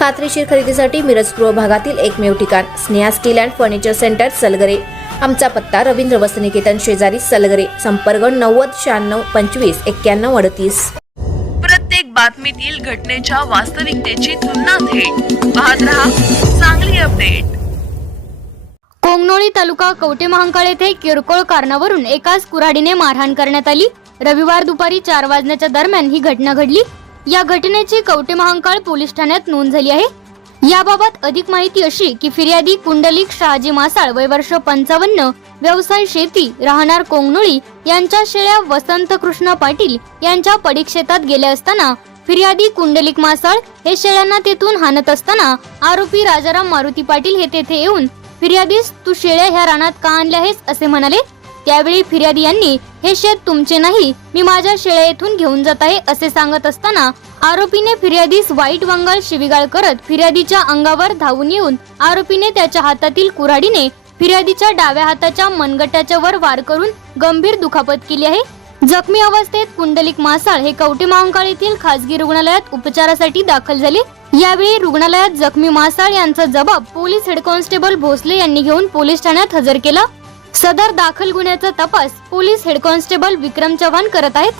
खात्रीशीर खरेदीसाठी मिरज पूर्व भागातील एकमेव ठिकाण Sneha steel and furniture centre Salgare. आमचा पत्ता रवींद्र वसनिकेतन शेजारी सलगरे संपर्क नव्वद शहाण्णव पंचवीस एक्क्याण्णव अडतीस. प्रत्येक बातमीतील घटनेच्या वास्तविकतेची तुलना थेट. पाहत रहा चांगली अपडेट. कोंगनोळी तालुका कवटे महांकाळ येथे किरकोळ कारणावरून एकाच कुऱ्हाडीने मारहाण करण्यात आली. रविवार दुपारी चार वाजण्याच्या दरम्यान ही घटना घडली. या घटनेची कवटे महांकाळ पोलीस ठाण्यात नोंद झाली आहे. याबाबत अधिक माहिती अशी की फिर्यादी कुंडलिक शहाजी मासाळ वय वर्ष पंचावन्न व्यवसाय शेती राहणार कोंगनोळी यांच्या शेळ्या वसंत कृष्ण पाटील यांच्या पडीक्षेतात गेले असताना फिर्यादी कुंडलिक मासाळ हे शेळ्यांना तेथून हाणत असताना आरोपी राजाराम मारुती पाटील हे तेथे येऊन फिर्यादीस तू शेळ्या ह्या रानात का आणल्या आहेस? असे म्हणाले. त्यावेळी फिर्यादी यांनी हे शेत तुमचे नाही मी माझ्या शेळ्या येथून घेऊन जात आहे असे सांगत असताना आरोपीने फिर्यादीस वाईट वंगाल शिवीगाळ करत फिर्यादीच्या अंगावर धावून येऊन आरोपीने त्याच्या हातातील कुऱ्हाडीने फिर्यादीच्या डाव्या हाताच्या मनगटाच्या वर वार करून गंभीर दुखापत केली आहे. जखमी अवस्थेत पुंडलिक मासाळ हे कवटे महांकाळ येथील खासगी रुग्णालयात उपचारासाठी दाखल झाले. यावेळी रुग्णालयात जखमी मासाळ यांचा जबाब पोलीस हेड कॉन्स्टेबल भोसले यांनी घेऊन पोलीस ठाण्यात हजर केला. सदर दाखल गुन्ह्याचा तपास police head constable Vikram Chavan करत आहेत.